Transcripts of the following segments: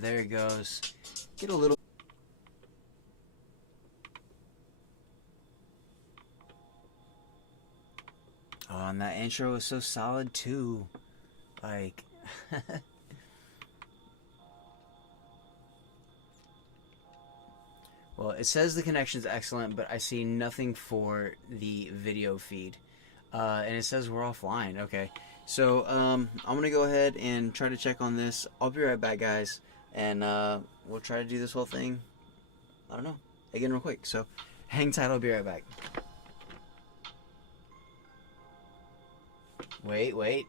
there it goes. Get a little... Oh, and that intro was so solid too. Like... Well, it says the connection's excellent, but I see nothing for the video feed. And it says we're offline. Okay. So, I'm going to go ahead and try to check on this. I'll be right back, guys. And we'll try to do this whole thing, I don't know, again real quick. So, hang tight. I'll be right back. Wait.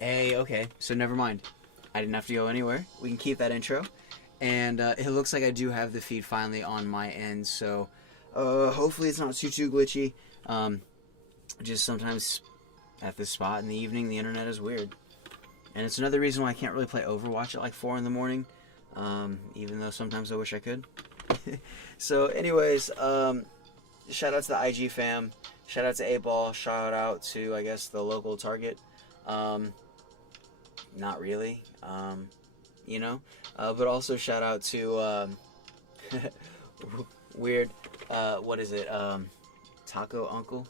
Hey, okay. So, never mind. I didn't have to go anywhere. We can keep that intro. And it looks like I do have the feed finally on my end, so hopefully it's not too glitchy. Just sometimes at this spot in the evening, the internet is weird. And it's another reason why I can't really play Overwatch at like 4 in the morning, even though sometimes I wish I could. So anyways, shout out to the IG fam, shout out to 8Ball, shout out to, I guess, the local Target. Not really. You know, but also shout out to weird, what is it, Taco Uncle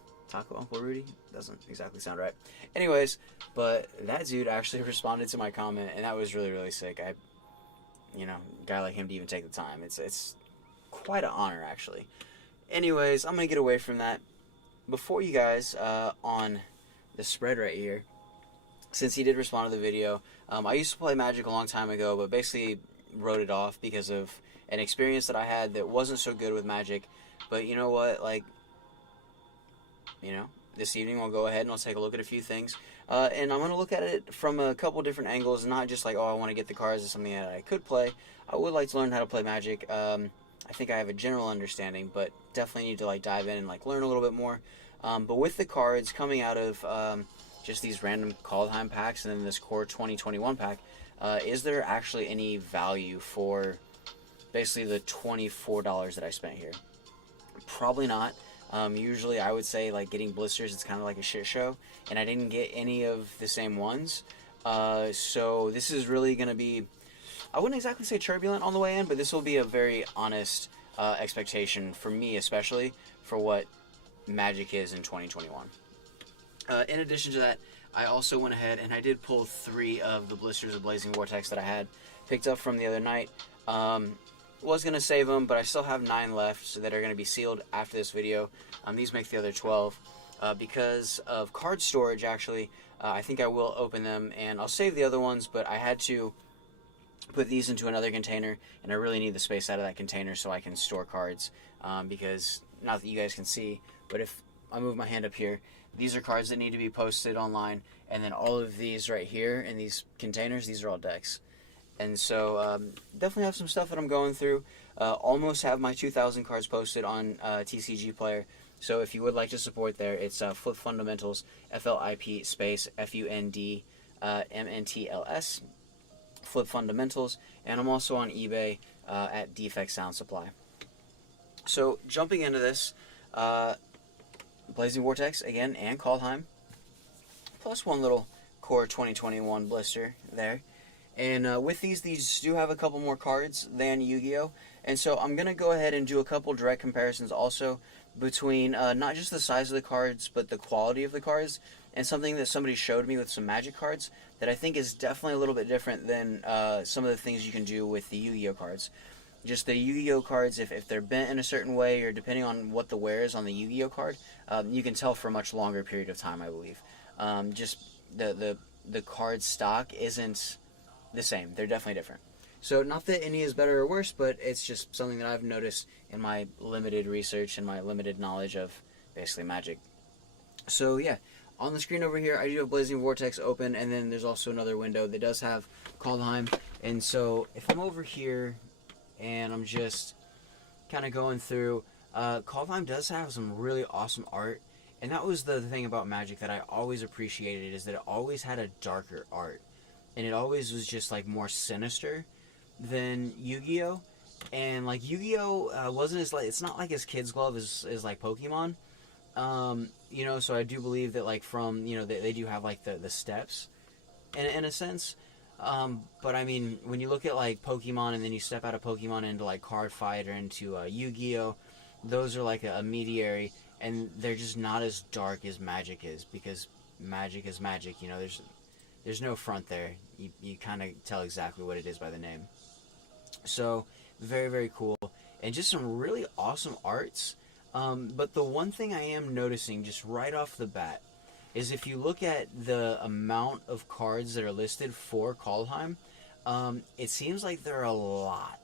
Rudy? Doesn't exactly sound right. Anyways, but that dude actually responded to my comment, and that was really sick. You know, a guy like him to even take the time, it's quite an honor, actually. Anyways, I'm gonna get away from that. Before you guys, on the spread right here, since he did respond to the video, I used to play Magic a long time ago, but basically wrote it off because of an experience that I had that wasn't so good with Magic. But you know what, like, you know, this evening we'll go ahead and I'll take a look at a few things. And I'm going to look at it from a couple different angles, not just like, oh, I want to get the cards as something that I could play. I would like to learn how to play Magic. I think I have a general understanding, but definitely need to like dive in and like learn a little bit more. But with the cards coming out of... just these random Kaldheim packs and then this core 2021 pack, is there actually any value for basically the $24 that I spent here? Probably not. Usually I would say like getting blisters, it's kind of like a shit show, and I didn't get any of the same ones. So this is really going to be, I wouldn't exactly say turbulent on the way in, but this will be a very honest expectation for me, especially for what Magic is in 2021. In addition to that, I also went ahead and I did pull 3 of the blisters of Blazing Vortex that I had picked up from the other night. Was going to save them, but I still have 9 left that are going to be sealed after this video. These make the other 12. Because of card storage, actually, I think I will open them, and I'll save the other ones, but I had to put these into another container, and I really need the space out of that container so I can store cards, because, not that you guys can see, but if I move my hand up here, these are cards that need to be posted online, and then all of these right here in these containers, these are all decks. And so definitely have some stuff that I'm going through. Almost have my 2,000 cards posted on TCG Player. So if you would like to support there, it's Fundmntls, FLIP space FUNDMNTLS, Flip Fundmntls, and I'm also on eBay at dfktsound supply. So jumping into this, Blazing Vortex again and Kaldheim, plus one little core 2021 blister there. And with these do have a couple more cards than Yu-Gi-Oh! And so I'm going to go ahead and do a couple direct comparisons also between not just the size of the cards, but the quality of the cards, and something that somebody showed me with some Magic cards that I think is definitely a little bit different than some of the things you can do with the Yu-Gi-Oh! Cards. Just the Yu-Gi-Oh! Cards, if they're bent in a certain way, or depending on what the wear is on the Yu-Gi-Oh! Card, you can tell for a much longer period of time, I believe. Just the card stock isn't the same. They're definitely different. So not that any is better or worse, but it's just something that I've noticed in my limited research and my limited knowledge of basically Magic. So yeah, on the screen over here, I do have Blazing Vortex open, and then there's also another window that does have Kaldheim. And so if I'm over here and I'm just kind of going through, Kaldheim does have some really awesome art, and that was the thing about Magic that I always appreciated, is that it always had a darker art, and it always was just like more sinister than Yu-Gi-Oh! And like Yu-Gi-Oh! Wasn't as like, it's not like as Kid's Glove as like Pokemon, you know, so I do believe that like from, you know, they do have like the steps in a sense. But I mean, when you look at like Pokemon and then you step out of Pokemon into like Card Fight or into Yu-Gi-Oh, those are like a mediary, and they're just not as dark as Magic is, because Magic is Magic. You know, there's no front there. You kind of tell exactly what it is by the name. So very very cool, and just some really awesome arts. But the one thing I am noticing just right off the bat is if you look at the amount of cards that are listed for Kaldheim, it seems like there are a lot,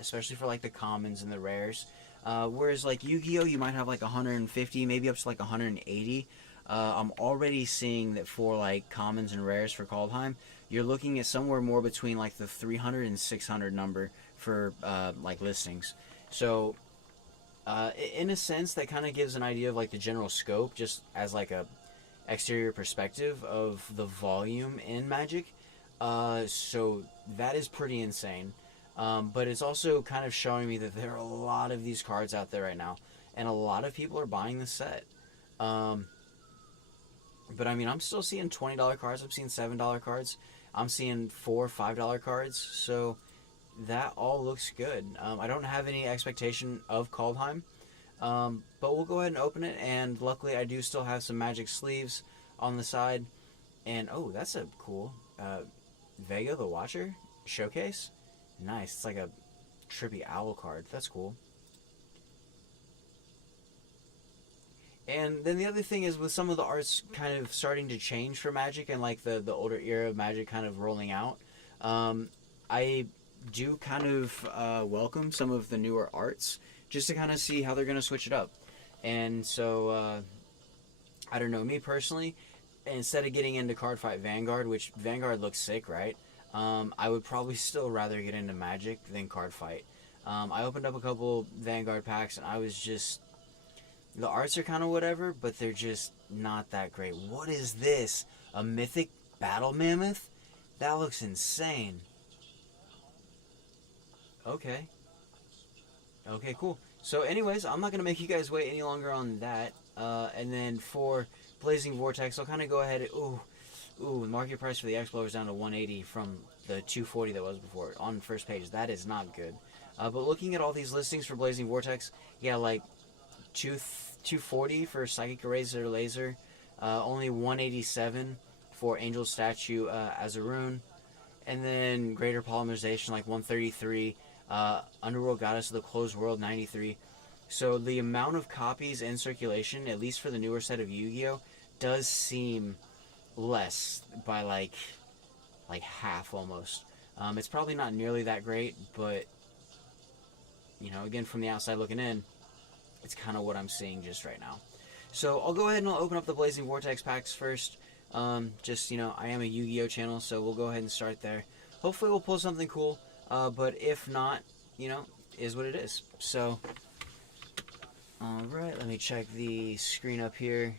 especially for like the commons and the rares. Whereas like Yu-Gi-Oh, you might have like 150, maybe up to like 180. I'm already seeing that for like commons and rares for Kaldheim, you're looking at somewhere more between like the 300 and 600 number for like listings. So in a sense, that kind of gives an idea of like the general scope, just as like a exterior perspective of the volume in Magic. So that is pretty insane. But it's also kind of showing me that there are a lot of these cards out there right now, and a lot of people are buying the set. But I mean, I'm still seeing $20 cards. I'm seeing $7 cards. I'm seeing $4, $5 cards. So that all looks good. I don't have any expectation of Kaldheim. But we'll go ahead and open it, and luckily I do still have some Magic sleeves on the side. And oh, that's a cool Vega the Watcher showcase. Nice. It's like a trippy owl card. That's cool. And then the other thing is, with some of the arts kind of starting to change for Magic, and like the older era of Magic kind of rolling out, I do kind of welcome some of the newer arts, just to kind of see how they're going to switch it up. And so, I don't know, me personally, instead of getting into Card Fight Vanguard, which Vanguard looks sick, right? I would probably still rather get into Magic than Card Fight. I opened up a couple Vanguard packs, and I was just... The arts are kind of whatever, but they're just not that great. What is this? A Mythic Battle Mammoth? That looks insane. Okay. Okay, cool. So anyways, I'm not going to make you guys wait any longer on that. And then for Blazing Vortex, I'll kind of go ahead and... Ooh, market price for the X-Blower is down to 180 from the 240 that was before on the first page. That is not good. But looking at all these listings for Blazing Vortex, yeah, like 240 for Psychic Eraser Laser, only 187 for Angel Statue Azarun, and then Greater Polymerization like 133, Underworld Goddess of the Closed World 93. So the amount of copies in circulation, at least for the newer set of Yu-Gi-Oh, does seem less by like half almost. It's probably not nearly that great, but you know, again, from the outside looking in, it's kind of what I'm seeing just right now. So I'll go ahead and I'll open up the Blazing Vortex packs first. Just, you know, I am a Yu-Gi-Oh channel, so we'll go ahead and start there. Hopefully we'll pull something cool, but if not, you know, is what it is. So, alright, let me check the screen up here.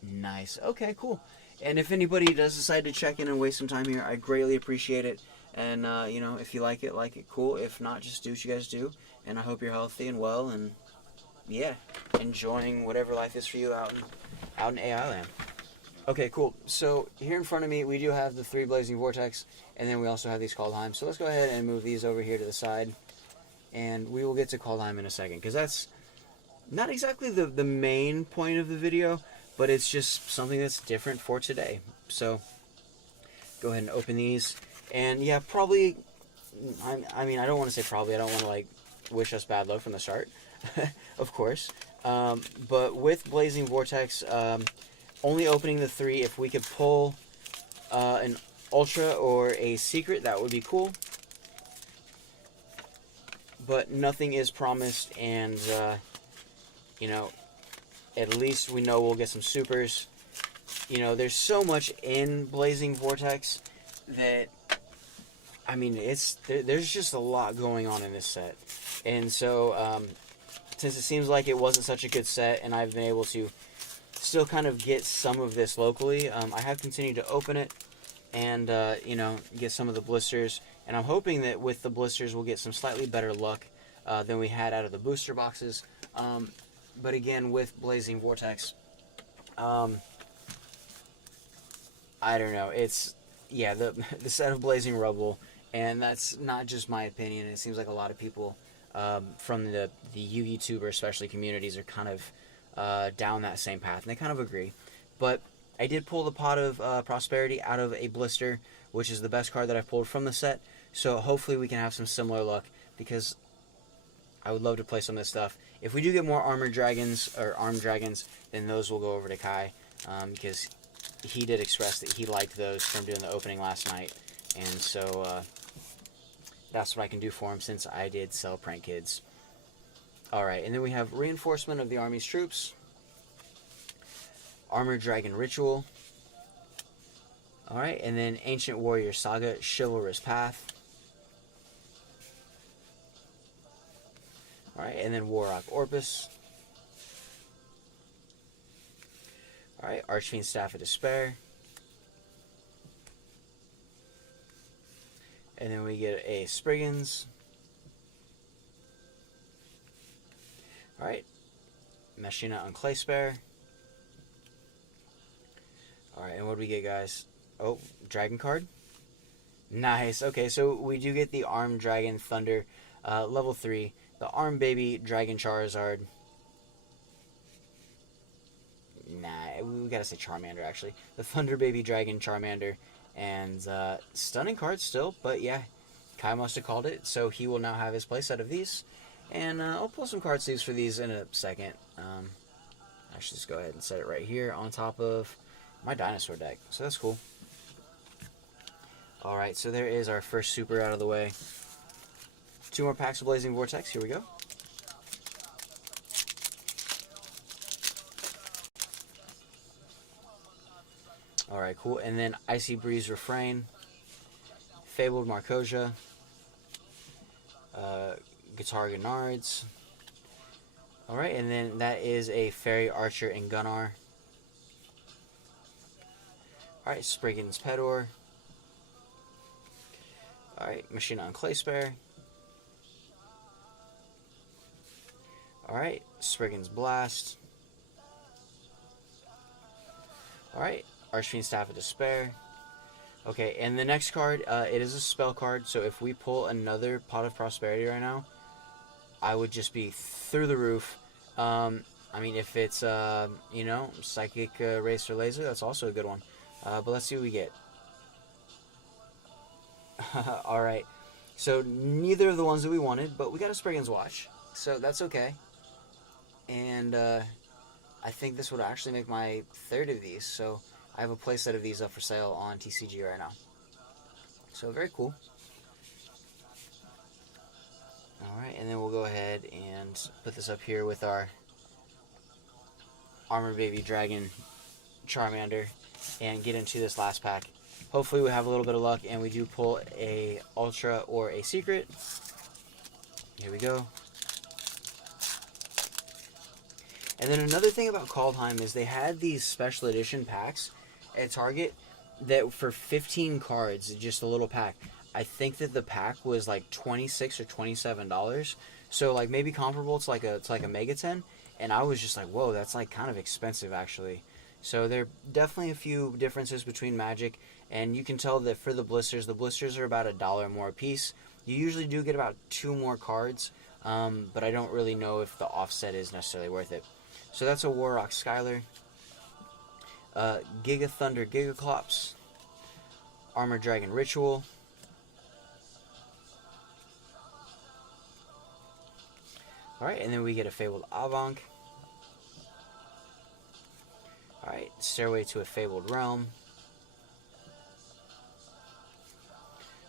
Nice. Okay, cool. And if anybody does decide to check in and waste some time here, I greatly appreciate it. And, you know, if you like it, cool. If not, just do what you guys do. And I hope you're healthy and well, and, yeah, enjoying whatever life is for you out in AI land. Okay, cool. So, here in front of me, we do have the 3 Blazing Vortex, and then we also have these Kaldheim. So let's go ahead and move these over here to the side. And we will get to Kaldheim in a second, because that's not exactly the main point of the video, but it's just something that's different for today. So, go ahead and open these. And yeah, probably, I mean, I don't want to say probably, I don't want to like wish us bad luck from the start, of course. But with Blazing Vortex, only opening the 3, if we could pull an Ultra or a Secret, that would be cool. But nothing is promised, and, you know, at least we know we'll get some supers. You know, there's so much in Blazing Vortex that, I mean, there's just a lot going on in this set. And so, since it seems like it wasn't such a good set, and I've been able to still kind of get some of this locally, I have continued to open it and, you know, get some of the blisters. And I'm hoping that with the blisters we'll get some slightly better luck than we had out of the booster boxes. But again, with Blazing Vortex, I don't know. It's yeah, the set of Blazing Rubble, and that's not just my opinion. It seems like a lot of people from the YouTuber especially communities are kind of down that same path, and they kind of agree. But I did pull the Pot of Prosperity out of a blister, which is the best card that I've pulled from the set. So hopefully we can have some similar luck, because I would love to play some of this stuff. If we do get more armored dragons or armed dragons, then those will go over to Kai, because he did express that he liked those from doing the opening last night, and so that's what I can do for him since I did sell Prank Kids. Alright, and then we have Reinforcement of the Army's Troops, Armored Dragon Ritual, alright, and then Ancient Warrior Saga, Chivalrous Path, alright, and then Warrock Orpus, alright, Archfiend Staff of Despair, and then we get a Spriggans, alright, Machina on Clay Spare, alright, and what do we get, guys? Oh, Dragon card? Nice. Okay, so we do get the Armed Dragon Thunder, level 3, the Armed Baby Dragon Charizard. Nah, we gotta say Charmander, actually. The Thunder Baby Dragon Charmander. And stunning card still, but yeah, Kai must have called it, so he will now have his playset of these. And I'll pull some card sleeves for these in a second. I should just go ahead and set it right here on top of my dinosaur deck, so that's cool. Alright, so there is our first super out of the way. 2 more packs of Blazing Vortex, here we go. Alright, cool. And then Icy Breeze Refrain, Fabled Marcosia, Guitar Gennards. Alright, and then that is a Fairy Archer and Gunnar. Alright, Spriggan's Pedor. Alright, Machina on Clay Spare. Alright, Spriggan's Blast. Alright, Archfiend Staff of Despair. Okay, and the next card, it is a spell card, so if we pull another Pot of Prosperity right now, I would just be through the roof. I mean, if it's, you know, Psychic Racer Laser, that's also a good one. But let's see what we get. Alright, so neither of the ones that we wanted, but we got a Spriggan's Watch, so that's okay. And I think this would actually make my third of these, so I have a playset of these up for sale on TCG right now. So very cool. Alright, and then we'll go ahead and put this up here with our Armor Baby Dragon Charmander and get into this last pack. Hopefully we have a little bit of luck and we do pull a Ultra or a Secret. Here we go. And then another thing about Kaldheim is they had these special edition packs at Target that for 15 cards, just a little pack. I think that the pack was like $26 or $27. So like maybe comparable to like a Mega 10. And I was just like, whoa, that's like kind of expensive actually. So there are definitely a few differences between Magic, and you can tell that for the blisters are about $1 more a piece. You usually do get about 2 more cards, but I don't really know if the offset is necessarily worth it. So that's a Warrock Skylar, Giga Thunder Gigaclops, Armored Dragon Ritual, alright, and then we get a Fabled Avank, alright, Stairway to a Fabled Realm,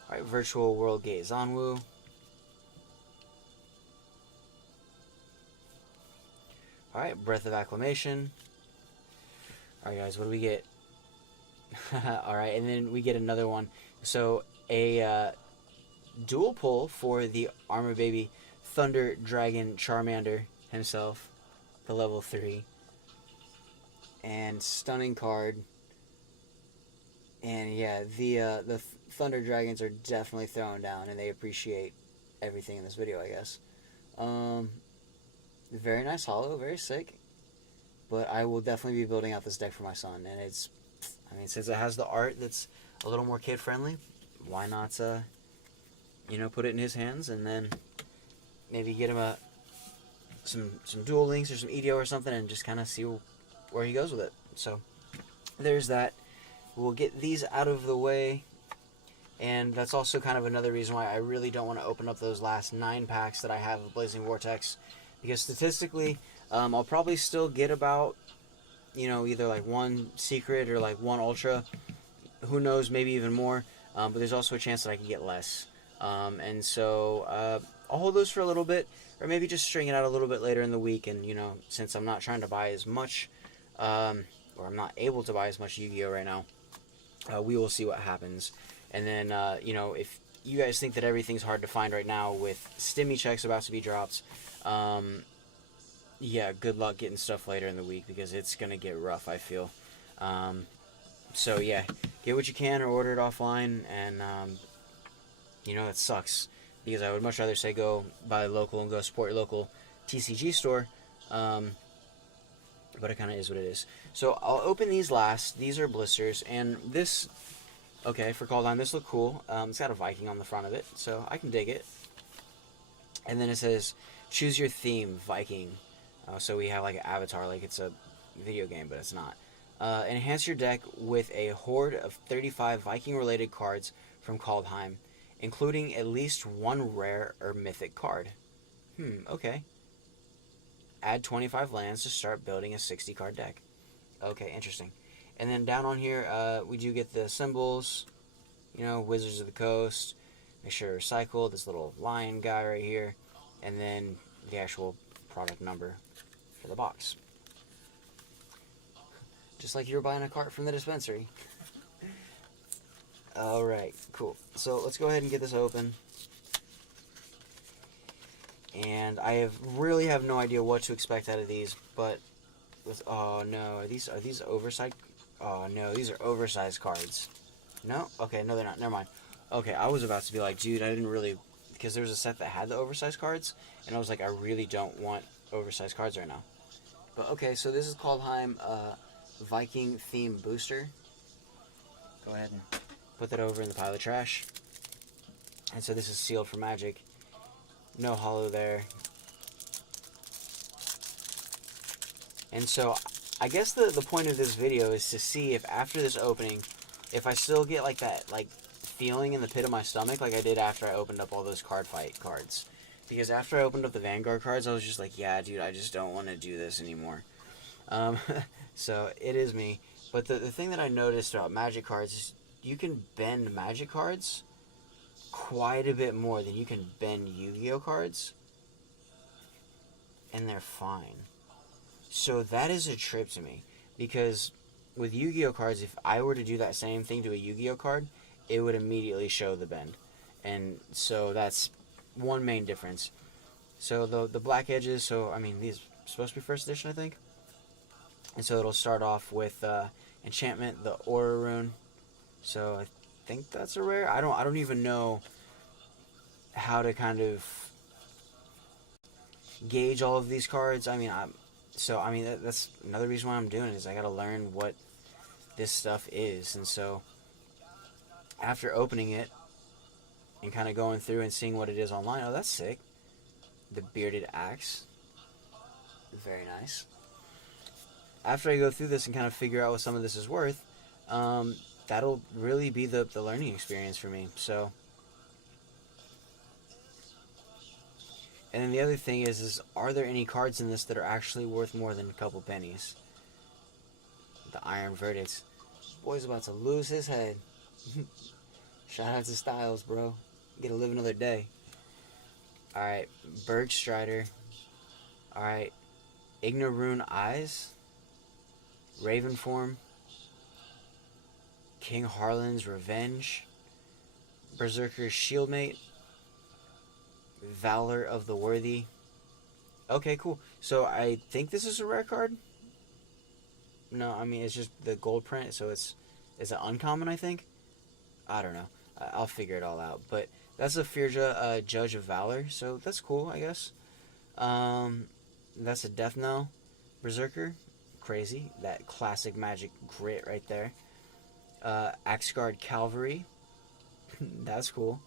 alright, Virtual World Gate Zanwu, alright, Breath of Acclamation. Alright guys, what do we get? Alright, and then we get another one. So, a dual pull for the Armor Baby Thunder Dragon Charmander himself, the level 3. And stunning card. And yeah, the Thunder Dragons are definitely throwing down, and they appreciate everything in this video, I guess. Very nice holo, very sick. But I will definitely be building out this deck for my son, and I mean, since it has the art that's a little more kid-friendly, why not, you know, put it in his hands and then maybe get him some Duel Links or some EDO or something and just kind of see where he goes with it. So there's that. We'll get these out of the way, and that's also kind of another reason why I really don't want to open up those last 9 packs that I have of Blazing Vortex, because statistically, I'll probably still get about, you know, either like 1 secret or like 1 ultra, who knows, maybe even more, but there's also a chance that I can get less, and so I'll hold those for a little bit, or maybe just string it out a little bit later in the week, and, you know, since I'm not trying to buy as much, or I'm not able to buy as much Yu-Gi-Oh right now, we will see what happens. And then, you know, if you guys think that everything's hard to find right now with Stimmy checks about to be dropped, yeah, good luck getting stuff later in the week, because it's going to get rough, I feel. So, yeah, get what you can or order it offline, and, you know, it sucks, because I would much rather say go buy local and go support your local TCG store, but it kind of is what it is. So I'll open these last. These are blisters, and this, okay, for Kaldheim, this look cool. It's got a Viking on the front of it, so I can dig it. And then it says, choose your theme, Viking. So we have like an avatar, like it's a video game, but it's not. Enhance your deck with a horde of 35 Viking-related cards from Kaldheim, including at least 1 rare or mythic card. Okay. Add 25 lands to start building a 60-card deck. Okay, interesting. And then down on here, we do get the symbols, you know, Wizards of the Coast. Make sure to recycle this little lion guy right here, and then the actual product number for the box. Just like you were buying a cart from the dispensary. Alright, cool. So let's go ahead and get this open. And I really have no idea what to expect out of these, but oh no, are these oversized? Oh no, these are oversized cards. No? Okay, no they're not. Never mind. Okay, I was about to be like, dude, I didn't really, because there was a set that had the oversized cards, and I was like, I really don't want oversized cards right now. But okay, so this is Kaldheim Viking theme booster. Go ahead and put that over in the pile of trash. And so this is sealed for Magic. No hollow there. And so I guess the point of this video is to see if after this opening, if I still get like that feeling in the pit of my stomach like I did after I opened up all those card fight cards. Because after I opened up the Vanguard cards, I was just like, yeah, dude, I just don't want to do this anymore. So it is me. But the thing that I noticed about Magic cards is you can bend Magic cards quite a bit more than you can bend Yu-Gi-Oh cards, and they're fine. So that is a trip to me, because with Yu-Gi-Oh cards, if I were to do that same thing to a Yu-Gi-Oh card, it would immediately show the bend. And so that's one main difference. So the black edges, so I mean these are supposed to be first edition, I think. And so it'll start off with enchantment, the Aura rune. So I think that's a rare. I don't even know how to kind of gauge all of these cards. I mean, that's another reason why I'm doing it, is I gotta learn what this stuff is. And so after opening it and kind of going through and seeing what it is online, oh, that's sick. The bearded axe, very nice. After I go through this and kind of figure out what some of this is worth, that'll really be the learning experience for me. So, and then the other thing is are there any cards in this that are actually worth more than a couple pennies? The Iron Verdict. Boy's about to lose his head. Shout out to Styles, bro. Get to live another day. Alright, Bergstrider. Alright, Ignorune Eyes. Raven Form. King Harlan's Revenge. Berserker's Shieldmate. Valor of the Worthy. Okay, cool. So I think this is a rare card. No, I mean, it's just the gold print, so it's an uncommon, I think. I don't know. I'll figure it all out. But that's a Firja, Judge of Valor, so that's cool, I guess. That's a Death Knell Berserker. Crazy. That classic Magic grit right there. Axgard Cavalry. That's cool.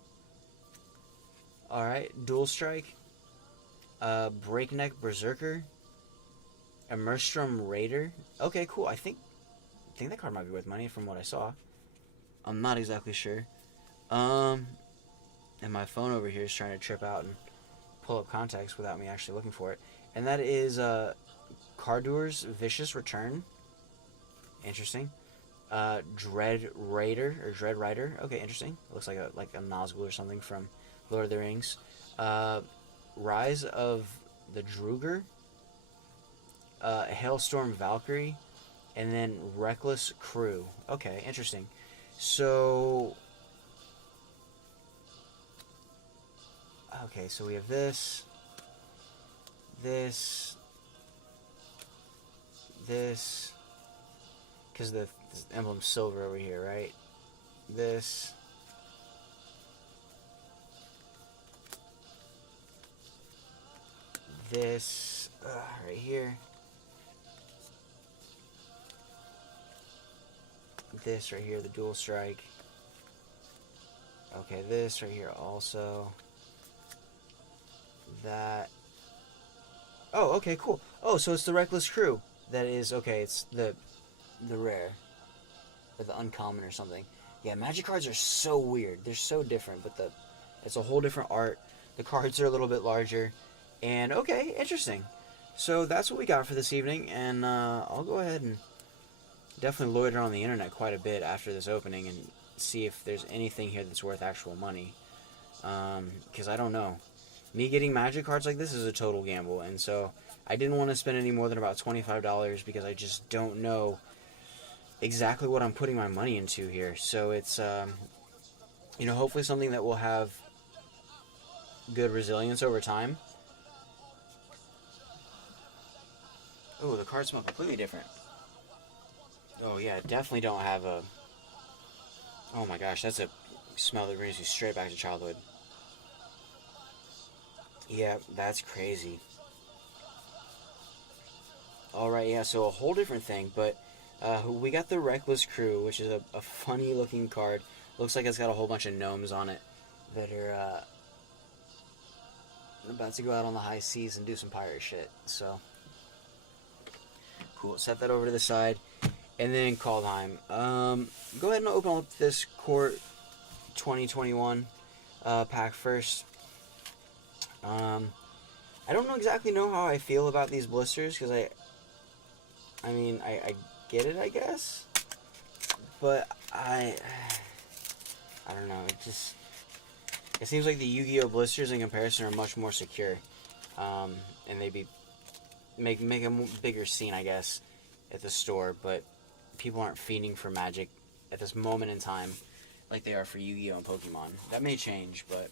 Alright, Dual Strike. Breakneck Berserker. Immerstrom Raider. Okay, cool. I think that card might be worth money from what I saw. I'm not exactly sure. And my phone over here is trying to trip out and pull up context without me actually looking for it. And that is Cardur's Vicious Return. Interesting. Dread Raider or Dread Rider. Okay, interesting. Looks like a Nazgul or something from Lord of the Rings. Rise of the Druger. Hailstorm Valkyrie, and then Reckless Crew. Okay, interesting. So, okay, so we have this, because the emblem's silver over here, right? This, right here. This right here, the dual strike. Okay, this right here also. That. Oh, okay, cool. Oh, so it's the Reckless Crew. That is, okay, it's the rare. Or the uncommon or something. Yeah, Magic cards are so weird. They're so different, but it's a whole different art. The cards are a little bit larger. And, okay, interesting. So that's what we got for this evening, and I'll go ahead and definitely loiter on the internet quite a bit after this opening and see if there's anything here that's worth actual money. Because I don't know. Me getting Magic cards like this is a total gamble, and so I didn't want to spend any more than about $25 because I just don't know exactly what I'm putting my money into here. So it's, hopefully something that will have good resilience over time. Oh, the cards smell completely different. Oh, yeah, definitely don't have a... Oh my gosh, that's a smell that brings you straight back to childhood. Yeah, that's crazy. Alright, yeah, so a whole different thing, but we got the Reckless Crew, which is a funny looking card. Looks like it's got a whole bunch of gnomes on it that are about to go out on the high seas and do some pirate shit, so... Cool, set that over to the side. And then Kaldheim. Go ahead and open up this Court 2021 pack first. I don't exactly know how I feel about these blisters, because I get it, I guess. But I don't know, it seems like the Yu-Gi-Oh! Blisters in comparison are much more secure. And they make a bigger scene, I guess, at the store, but people aren't fiending for Magic at this moment in time like they are for Yu-Gi-Oh! And Pokemon. That may change, but...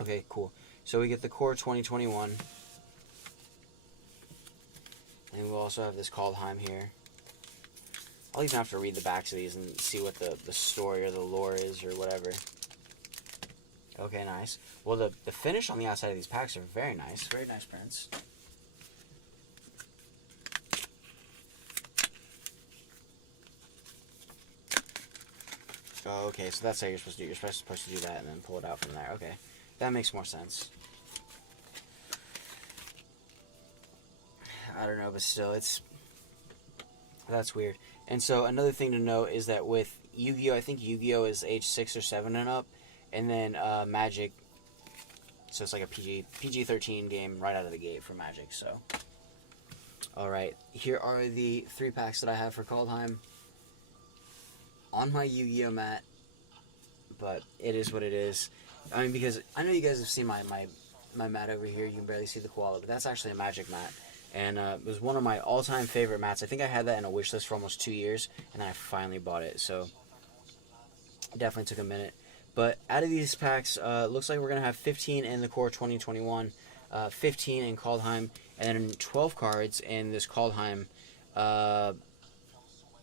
Okay, cool. So we get the Core 2021. And we'll also have this Kaldheim here. I'll even have to read the backs of these and see what the story or the lore is or whatever. Okay, nice. Well, the finish on the outside of these packs are very nice. Very nice prints. Oh, okay, so that's how you're supposed to do it. You're supposed to do that and then pull it out from there. Okay, that makes more sense. I don't know, but still, that's weird. And so another thing to note is that with Yu-Gi-Oh, I think Yu-Gi-Oh is age 6 or 7 and up, and then Magic, so it's like a PG-13 game right out of the gate for Magic. So, all right, here are the 3 packs that I have for Kaldheim on my Yu-Gi-Oh mat, but it is what it is. I mean, because I know you guys have seen my mat over here. You can barely see the koala, but that's actually a Magic mat. And it was one of my all-time favorite mats. I think I had that in a wish list for almost 2 years, and then I finally bought it. So it definitely took a minute. But out of these packs, looks like we're going to have 15 in the Core 2021, 15 in Kaldheim, and then 12 cards in this Kaldheim. I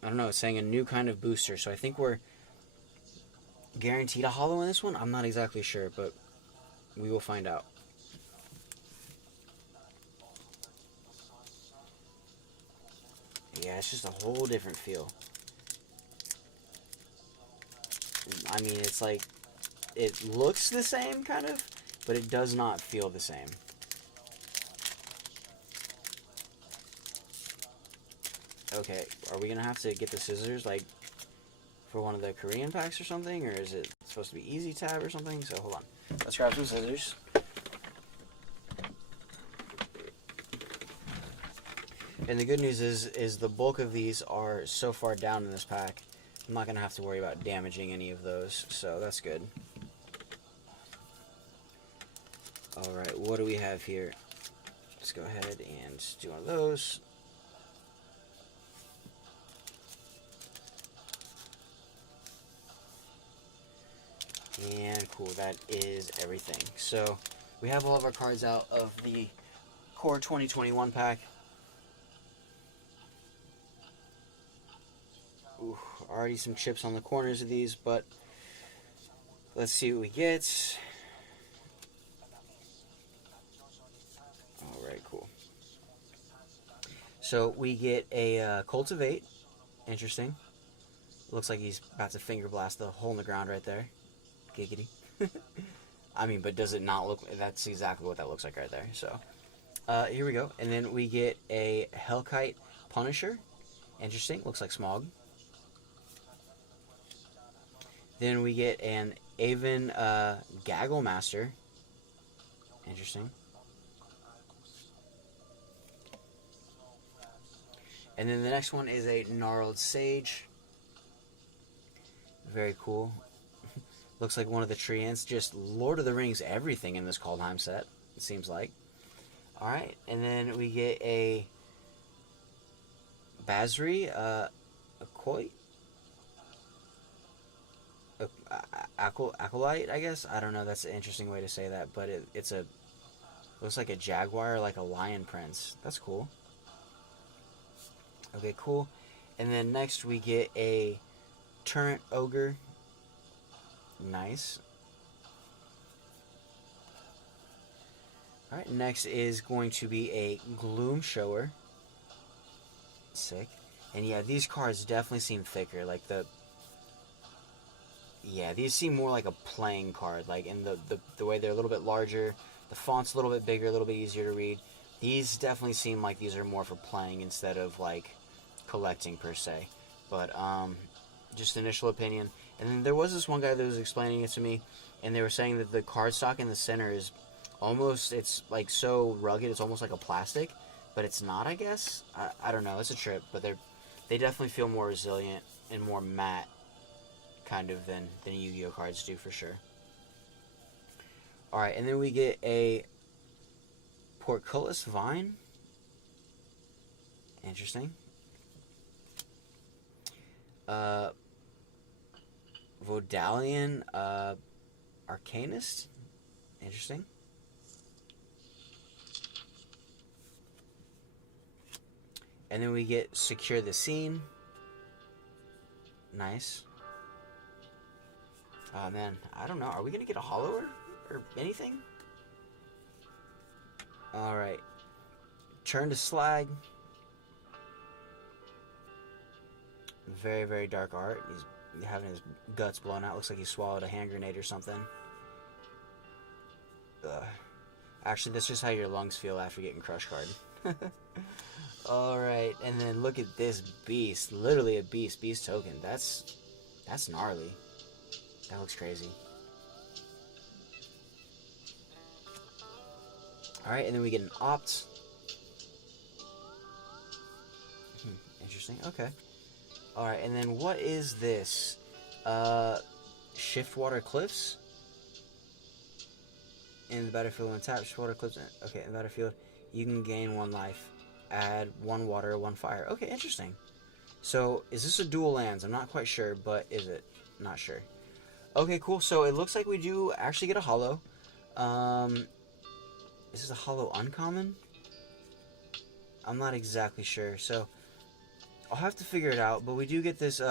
don't know, it's saying a new kind of booster. So I think we're guaranteed a holo in this one. I'm not exactly sure, but we will find out. Yeah, it's just a whole different feel. I mean, it's like, it looks the same, kind of, but it does not feel the same. Okay, are we gonna have to get the scissors, like, for one of the Korean packs or something? Or is it supposed to be easy tab or something? So, hold on. Let's grab some scissors. And the good news is the bulk of these are so far down in this pack, I'm not gonna have to worry about damaging any of those, so that's good. Alright, what do we have here? Let's go ahead and do one of those. And cool, that is everything. So, we have all of our cards out of the Core 2021 pack. Ooh, already some chips on the corners of these, but let's see what we get. Alright, cool. So, we get a Cultivate. Interesting. Looks like he's about to finger blast the hole in the ground right there. Giggity. I mean, but does it not look... That's exactly what that looks like right there. So, here we go. And then we get a Hellkite Punisher. Interesting. Looks like Smog. Then we get an Avon Gaggle Master. Interesting. And then the next one is a Gnarled Sage. Very cool. Looks like one of the Treants. Just Lord of the Rings everything in this Kaldheim set, it seems like. Alright, and then we get a Basri, Acolyte? Acolyte, I guess? I don't know, that's an interesting way to say that, but it's a... Looks like a Jaguar, like a Lion Prince. That's cool. Okay, cool. And then next we get a Turret Ogre. Nice. Alright, next is going to be a Gloom Shower. Sick. And yeah, these cards definitely seem thicker. Like yeah, these seem more like a playing card. Like in the way they're a little bit larger. The font's a little bit bigger, a little bit easier to read. These definitely seem like these are more for playing instead of like collecting per se. But just initial opinion. And then there was this one guy that was explaining it to me, and they were saying that the cardstock in the center is almost, it's like so rugged, it's almost like a plastic, but it's not, I guess. I don't know, it's a trip, but they definitely feel more resilient and more matte, kind of, than Yu-Gi-Oh cards do, for sure. Alright, and then we get a Portcullis Vine. Interesting. Vodalian Arcanist. Interesting. And then we get Secure the Scene. Nice. Oh man, I don't know. Are we gonna get a hollower or anything? Alright. Turn to Slag. Very, very dark art. He's having his guts blown out. Looks like he swallowed a hand grenade or something. Ugh. Actually, that's just how your lungs feel after getting Crush Card. Alright, and then look at this beast. Literally a beast. Beast token. That's gnarly. That looks crazy. Alright, and then we get an Opt. Interesting. Okay. Alright, and then what is this? Shiftwater Cliffs? In the battlefield, when tapped, Shiftwater Cliffs. Okay, in the battlefield, you can gain 1 life. Add 1 water, 1 fire. Okay, interesting. So, is this a dual lands? I'm not quite sure, but is it? Not sure. Okay, cool. So, it looks like we do actually get a holo. Is this a holo uncommon? I'm not exactly sure. So, I'll have to figure it out, but we do get this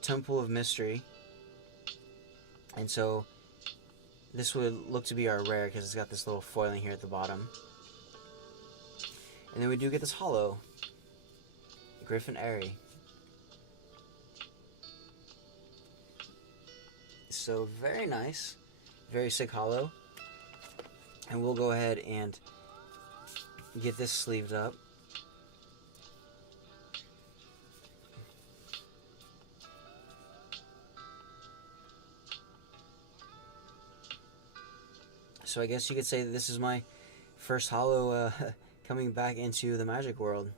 Temple of Mystery. And so, this would look to be our rare, because it's got this little foiling here at the bottom. And then we do get this holo. Griffin Airy. So very nice. Very sick hollow. And we'll go ahead and get this sleeved up. So I guess you could say that this is my first hollow coming back into the Magic world.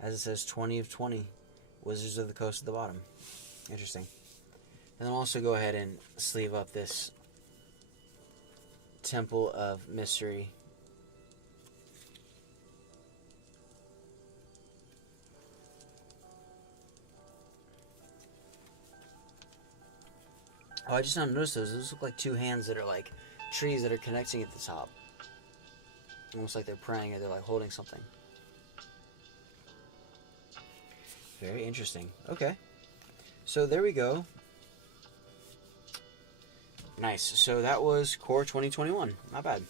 As it says, 20 of 20. Wizards of the Coast at the bottom. Interesting. And then I'll also go ahead and sleeve up this Temple of Mystery. Oh, I just now noticed those. Those look like two hands that are like trees that are connecting at the top. Almost like they're praying or they're like holding something. Very interesting. Okay. So there we go. Nice. So that was Core 2021. Not bad.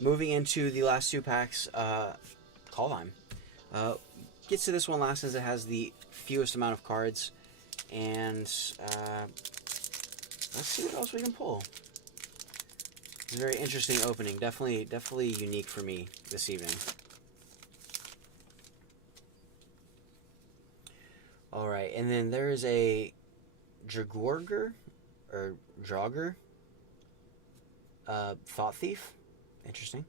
Moving into the last two packs, Kaldheim. Gets to this one last as it has the fewest amount of cards. And let's see what else we can pull. It's a very interesting opening. Definitely unique for me this evening. Alright, and then there is a Dragorger, or Draugr, Thought Thief. Interesting.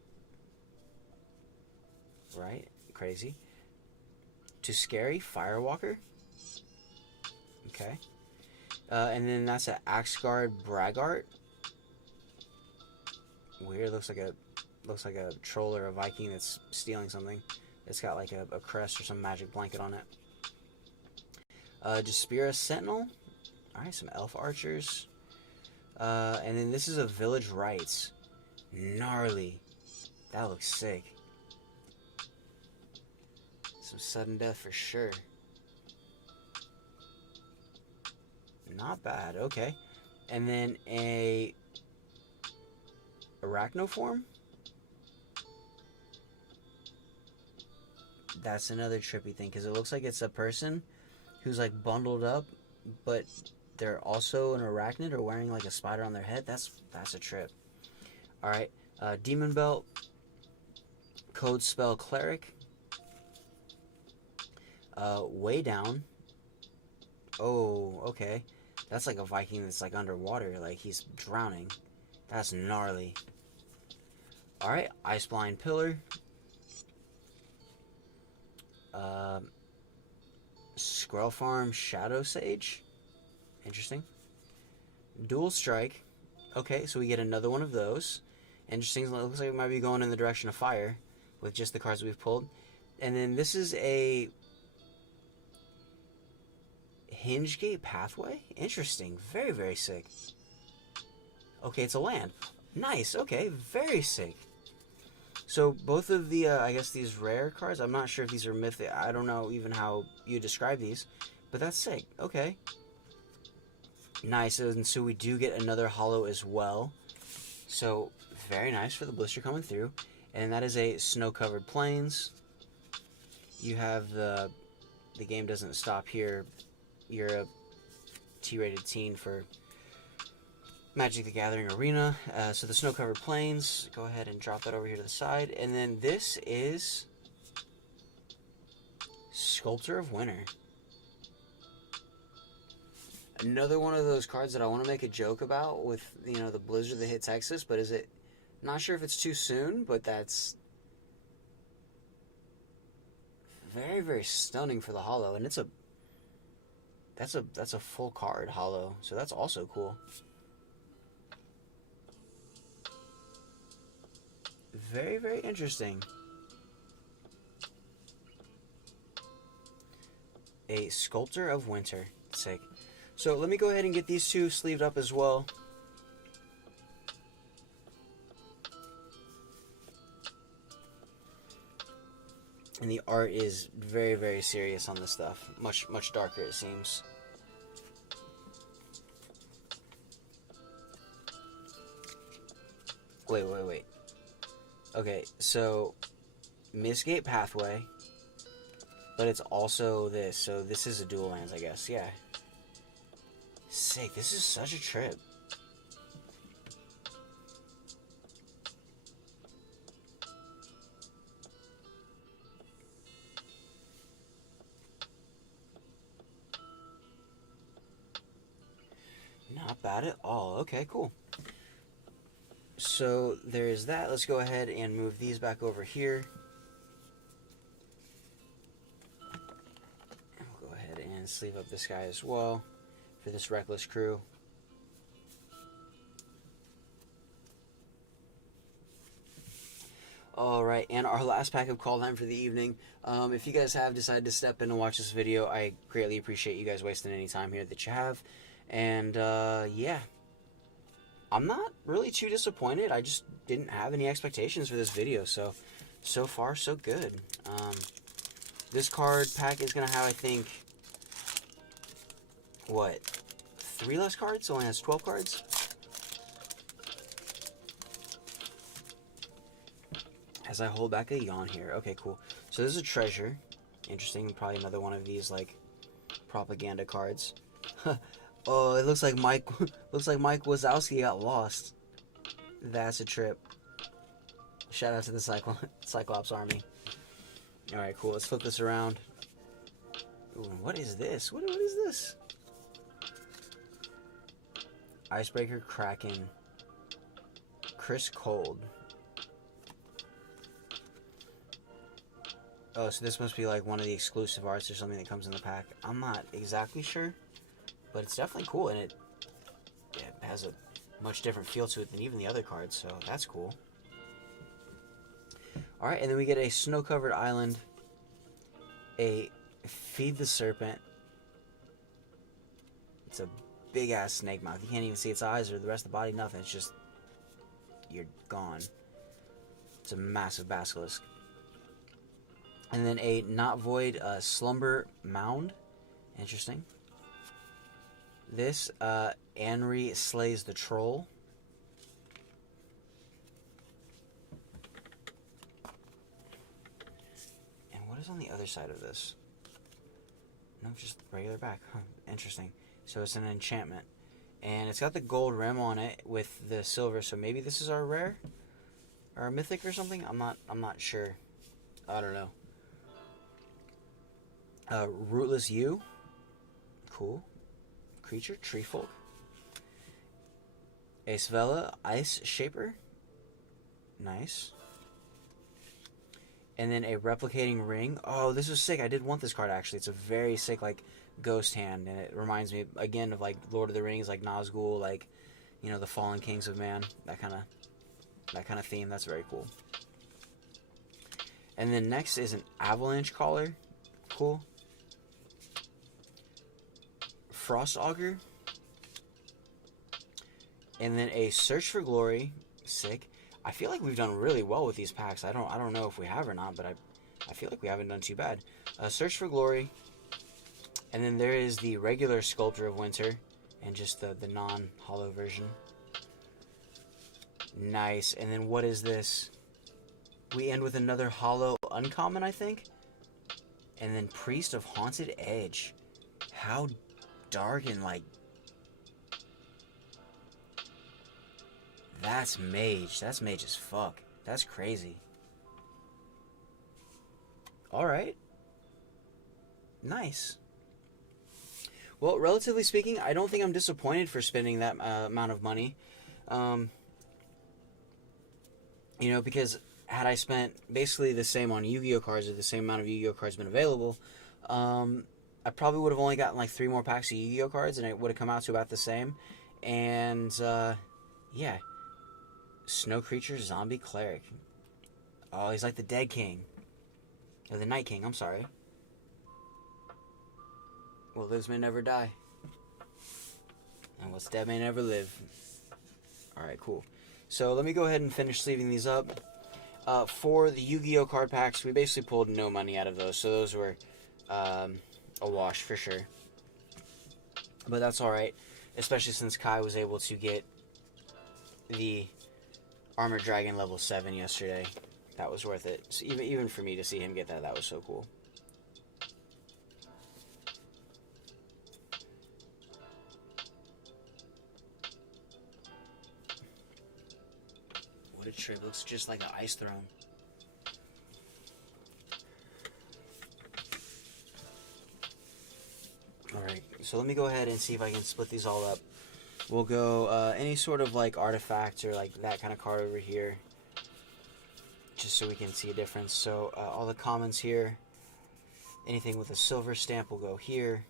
Right, crazy. Too Scary, Firewalker. Okay. And then that's an Axguard Braggart. Weird, looks like a troll or a Viking that's stealing something. It's got like a crest or some magic blanket on it. Despera Sentinel. Alright, some elf archers. And then this is a Village Rites. Gnarly. That looks sick. Some sudden death for sure. Not bad, okay. And then a Arachnoform. That's another trippy thing, because it looks like it's a person who's like bundled up, but they're also an arachnid or wearing like a spider on their head. That's a trip. Alright, Demon Belt, Code Spell Cleric, Way Down. Oh, okay. That's like a Viking that's like underwater, like he's drowning. That's gnarly. Alright, Iceblind Pillar. Squirrel Farm Shadow Sage. Interesting. Dual Strike. Okay, so we get another one of those. Interesting. It looks like we might be going in the direction of fire with just the cards we've pulled. And then this is a Hingegate Pathway. Interesting. Very, very sick. Okay, it's a land. Nice. Okay, very sick. So both of the, I guess these rare cards, I'm not sure if these are mythic. I don't know even how you describe these, but that's sick. Okay. Nice. And so we do get another holo as well. So very nice for the blister coming through. And that is a Snow-Covered Plains. You have the game doesn't stop here. You're a T-rated teen for Magic the Gathering Arena. So the Snow-Covered Plains, go ahead and drop that over here to the side. And then this is Sculptor of Winter. Another one of those cards that I want to make a joke about with, you know, the blizzard that hit Texas, but is it, not sure if it's too soon, but that's very, very stunning for the holo. And it's that's a full card holo, so that's also cool. Very, very interesting. A Sculptor of Winter. Sick. So let me go ahead and get these two sleeved up as well. And the art is very, very serious on this stuff. Much darker, it seems. Wait. Okay, so Mistgate Pathway, but it's also this. So this is a dual lands, I guess. Yeah. Sick. This is such a trip. Not bad at all. Okay, cool. So there's that. Let's go ahead and move these back over here. And we'll go ahead and sleeve up this guy as well for this reckless crew. Alright, and our last pack of Kaldheim for the evening. If you guys have decided to step in and watch this video, I greatly appreciate you guys wasting any time here that you have. And, yeah. I'm not really too disappointed. I just didn't have any expectations for this video, so far, so good. This card pack is going to have, I think, what, 3 less cards? It only has 12 cards? As I hold back a yawn here. Okay, cool. So this is a treasure. Interesting. Probably another one of these, like, propaganda cards. Oh, it looks like Mike Wazowski got lost. That's a trip. Shout out to the Cyclops army. Alright, cool. Let's flip this around. Ooh, what is this? What is this? Icebreaker, Kraken, Chris Cold. Oh, so this must be like one of the exclusive arts or something that comes in the pack. I'm not exactly sure, but it's definitely cool, and it has a much different feel to it than even the other cards, so that's cool. Alright, and then we get a snow-covered island, a Feed the Serpent. It's a big-ass snake mouth. You can't even see its eyes or the rest of the body, nothing. It's just, you're gone. It's a massive basilisk. And then a Not Void Slumber Mound. Interesting. This, Anri Slays the Troll. And what is on the other side of this? No, just regular back. Huh, interesting. So it's an enchantment. And it's got the gold rim on it with the silver, so maybe this is our rare? Or a mythic or something? I'm not sure. I don't know. Rootless Yoooo. Cool. Creature, Treefolk. A Svella, Ice Shaper. Nice. And then a Replicating Ring. Oh, this is sick. I did want this card, actually. It's a very sick, like, ghost hand. And it reminds me, again, of, like, Lord of the Rings, like Nazgul, like, you know, the Fallen Kings of Man. That kind of theme. That's very cool. And then next is an Avalanche Caller. Cool. Frost Augur. And then a Search for Glory. Sick. I feel like we've done really well with these packs. I don't know if we have or not, but I feel like we haven't done too bad. Search for Glory. And then there is the regular Sculptor of Winter. And just the non-hollow version. Nice. And then what is this? We end with another hollow uncommon, I think. And then Priest of Haunted Edge. How dark and, like... That's mage. That's mage as fuck. That's crazy. Alright. Nice. Well, relatively speaking, I don't think I'm disappointed for spending that amount of money. You know, because had I spent basically the same on Yu-Gi-Oh cards, or the same amount of Yu-Gi-Oh cards been available, I probably would have only gotten like 3 more packs of Yu-Gi-Oh cards, and it would have come out to about the same. And, yeah. Snow Creature, Zombie Cleric. Oh, he's like the Dead King. Or the Night King, I'm sorry. What lives may never die. And what's dead may never live. Alright, cool. So let me go ahead and finish sleeving these up. For the Yu-Gi-Oh card packs, we basically pulled no money out of those. So those were a wash for sure. But that's alright. Especially since Kai was able to get the Armored Dragon level 7 yesterday. That was worth it. So even for me to see him get that, that was so cool. What a trip. Looks just like an ice throne. Alright, so let me go ahead and see if I can split these all up. We'll go any sort of like artifact or like that kind of card over here, just so we can see a difference. So all the commons here, anything with a silver stamp will go here.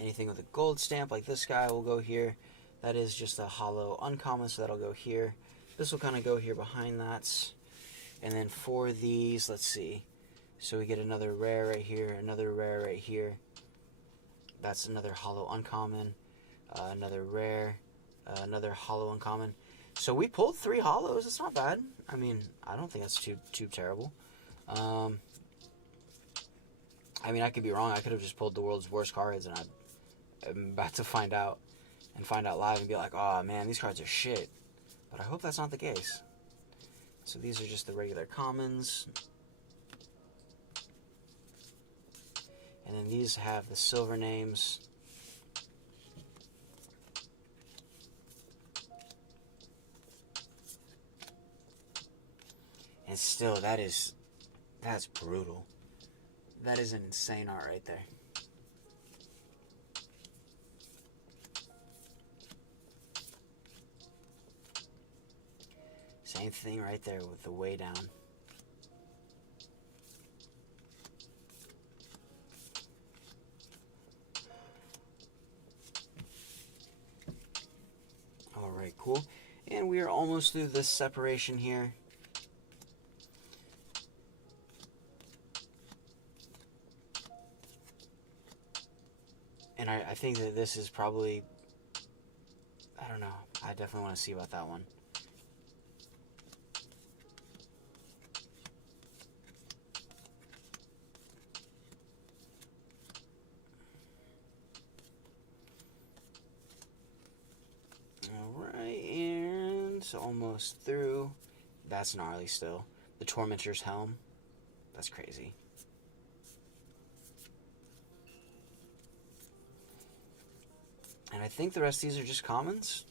Anything with a gold stamp like this guy will go here. That is just a hollow uncommon, so that'll go here. This will kind of go here behind that. And then for these, let's see. So we get another rare right here, another rare right here. That's another hollow uncommon, another rare, another hollow uncommon. So we pulled 3 hollows. It's not bad. I mean, I don't think that's too terrible. I mean, I could be wrong. I could have just pulled the world's worst cards, and I'm about to find out live and be like, oh man, these cards are shit. But I hope that's not the case. So these are just the regular commons. And then these have the silver names. And still, that's brutal. That is an insane art right there. Same thing right there with the way down. Alright, cool. And we are almost through this separation here. And I think that this is probably, I don't know, I definitely want to see about that one. Alright, and almost through. That's gnarly still. The Tormentor's Helm. That's crazy. And I think the rest of these are just commons.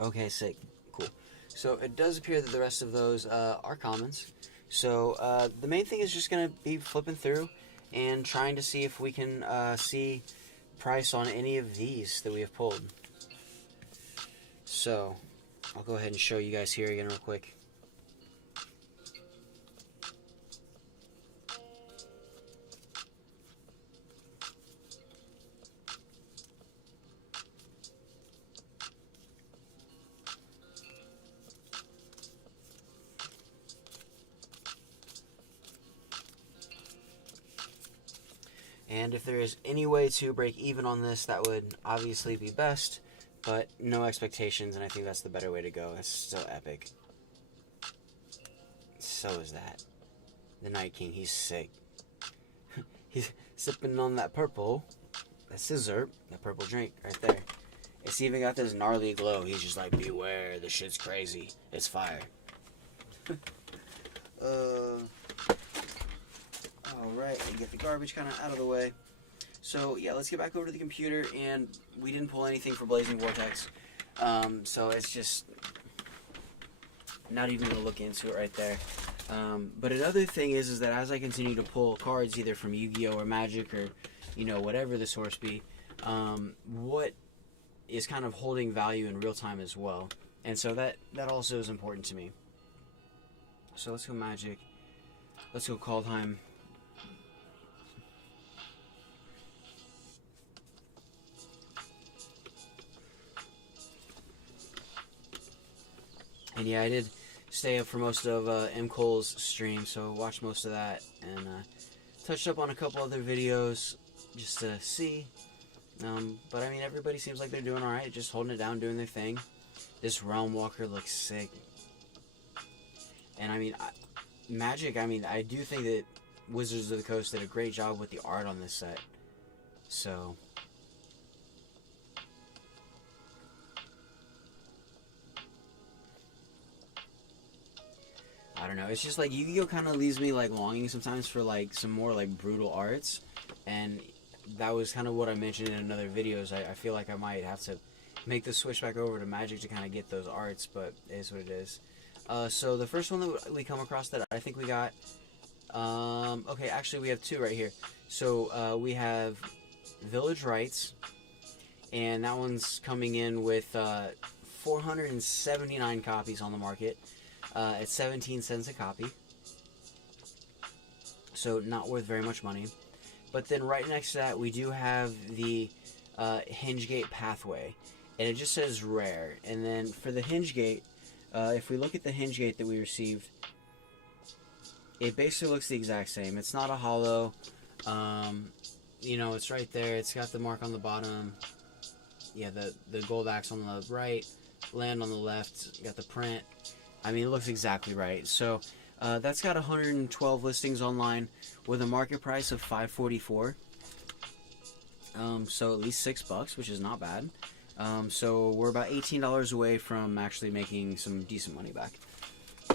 Okay, sick. Cool. So it does appear that the rest of those are commons. So the main thing is just going to be flipping through and trying to see if we can see price on any of these that we have pulled. So I'll go ahead and show you guys here again real quick. And if there is any way to break even on this, that would obviously be best, but no expectations, and I think that's the better way to go. It's so epic. So is that. The Night King, he's sick. He's sipping on that purple. That's his Zerp, that purple drink right there. It's even got this gnarly glow. He's just like, beware, this shit's crazy. It's fire. Alright, and get the garbage kind of out of the way. So, yeah, let's get back over to the computer, and we didn't pull anything for Blazing Vortex. So it's just not even going to look into it right there. But another thing is that as I continue to pull cards, either from Yu-Gi-Oh! Or Magic, or, you know, whatever the source be, what is kind of holding value in real time as well. And so that also is important to me. So let's go Magic. Let's go Kaldheim. And yeah, I did stay up for most of M. Cole's stream, so watched most of that, and touched up on a couple other videos just to see. But I mean, everybody seems like they're doing alright, just holding it down, doing their thing. This Realm Walker looks sick. And I mean, Magic, I mean, I do think that Wizards of the Coast did a great job with the art on this set. So I don't know, it's just like Yu-Gi-Oh! Kind of leaves me like longing sometimes for like some more like brutal arts, and that was kind of what I mentioned in another video. Is I feel like I might have to make the switch back over to Magic to kind of get those arts, but it is what it is. So the first one that we come across that I think we got, okay, actually we have two right here. So we have Village Rites, and that one's coming in with 479 copies on the market at 17 cents a copy. So not worth very much money. But then right next to that we do have the Hingegate Pathway, and it just says rare. And then for the Hingegate, if we look at the Hingegate that we received, it basically looks the exact same. It's not a hollow. You know, it's right there. It's got the mark on the bottom. Yeah, the gold axe on the right, land on the left. Got the print. I mean, it looks exactly right. So that's got 112 listings online with a market price of $5.44. So at least $6, which is not bad. So we're about $18 away from actually making some decent money back,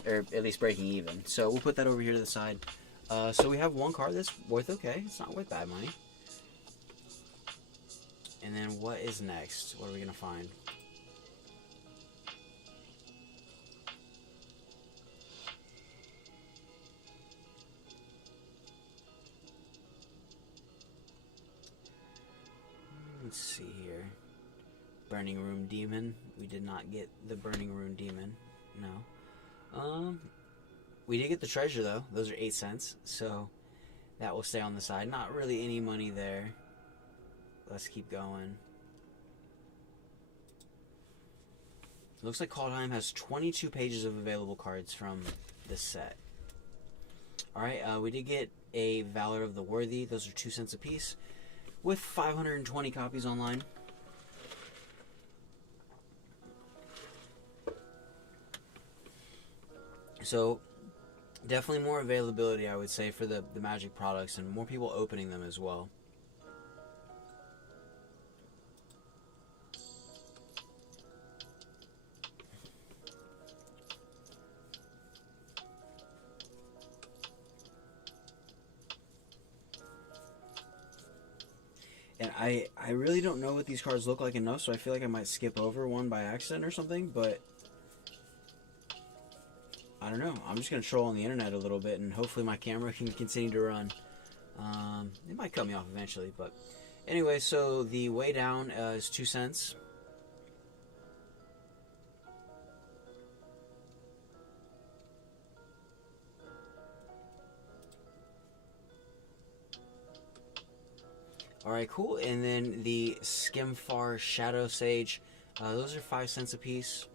or at least breaking even. So we'll put that over here to the side. So we have one card that's worth okay. It's not worth bad money. And then what is next? What are we gonna find? Let's see here. Burning Room Demon. We did not get the Burning Room Demon. No. We did get the treasure though. Those are 8 cents. So that will stay on the side. Not really any money there. Let's keep going. Looks like Kaldheim has 22 pages of available cards from this set. Alright, we did get a Valor of the Worthy. Those are 2 cents a piece, with 520 copies online. So definitely more availability, I would say, for the Magic products, and more people opening them as well. And I really don't know what these cards look like enough, so I feel like I might skip over one by accident or something, but I don't know. I'm just going to troll on the internet a little bit, and hopefully my camera can continue to run. It might cut me off eventually, but anyway, so the way down is 2 cents. Alright, cool. And then the Skimfar Shadow Sage, those are 5 cents a piece.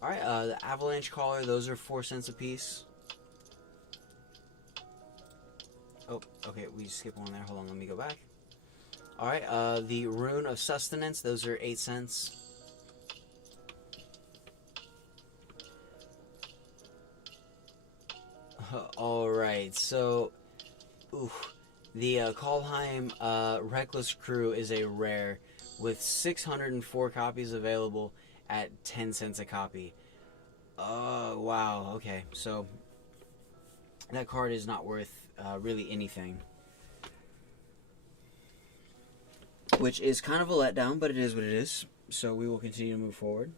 Alright, the Avalanche Caller, those are 4 cents a piece. Oh, okay, we skipped one there. Hold on, let me go back. Alright, the Rune of Sustenance, those are 8 cents. Alright, so the Kaldheim Reckless Crew is a rare with 604 copies available at 10 cents a copy. Wow, okay, so that card is not worth really anything, which is kind of a letdown, but it is what it is. So we will continue to move forward.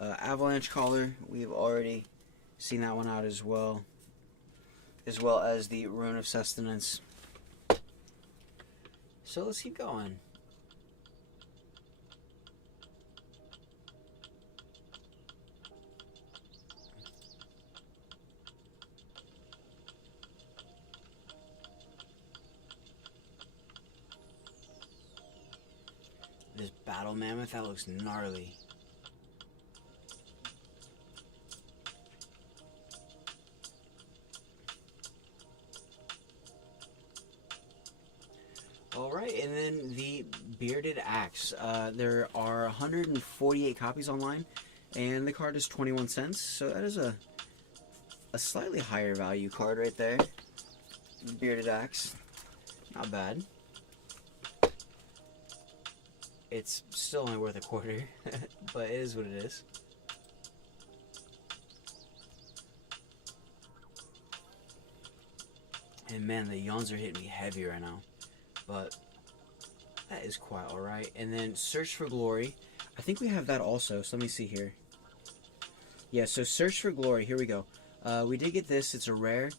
Avalanche Caller, we've already seen that one out as well as the Rune of Sustenance. So let's keep going. This Battle Mammoth, that looks gnarly. Alright, and then the Bearded Axe. There are 148 copies online, and the card is 21 cents, so that is a slightly higher value card right there. Bearded Axe. Not bad. It's still only worth a quarter, but it is what it is. And man, the yawns are hitting me heavy right now. But That is quite alright. And then Search for Glory. I think we have that also, so let me see here. Yeah, so Search for Glory, here we go. We did get this, it's a rare,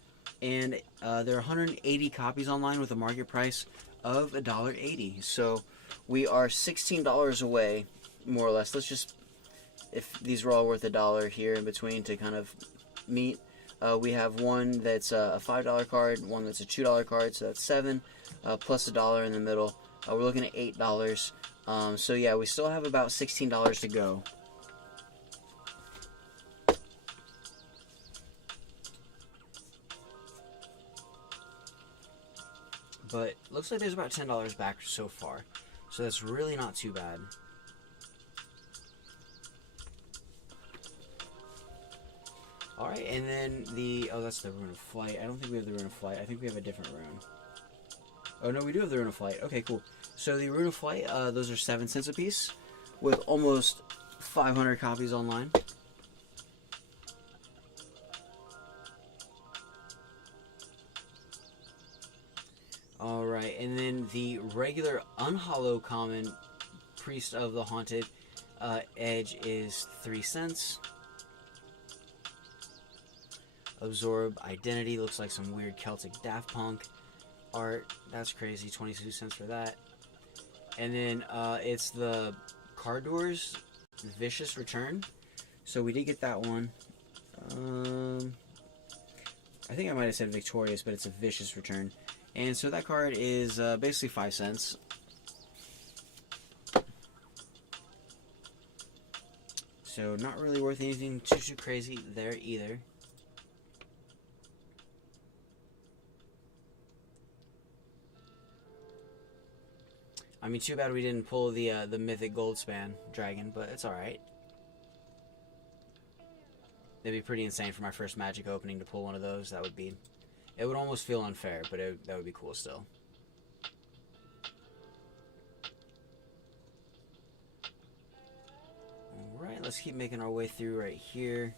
and there are 180 copies online with a market price of $1.80. So we are $16 away, more or less. Let's just, if these were all worth $1 here in between to kind of meet, we have one that's a $5 card, one that's a $2 card, so that's $7, plus $1 in the middle. We're looking at $8. So yeah, we still have about $16 to go. But looks like there's about $10 back so far. So that's really not too bad. Alright, and then oh, that's the Rune of Flight. I don't think we have the Rune of Flight. I think we have a different rune. Oh, no, we do have the Rune of Flight. Okay, cool. So the Rune of Flight, those are 7 cents a piece with almost 500 copies online. Alright, and then the regular unhollow common Priest of the Haunted Edge is 3 cents. Absorb Identity looks like some weird Celtic Daft Punk art. That's crazy. 22 cents for that. And then it's the Card Doors Vicious Return. So we did get that one. I think I might have said Victorious, but it's a Vicious Return. And so that card is basically 5 cents. So not really worth anything too crazy there either. I mean, too bad we didn't pull the Mythic Goldspan Dragon, but it's alright. It'd be pretty insane for my first Magic opening to pull one of those. That would be... It would almost feel unfair, but that would be cool still. Alright, let's keep making our way through right here.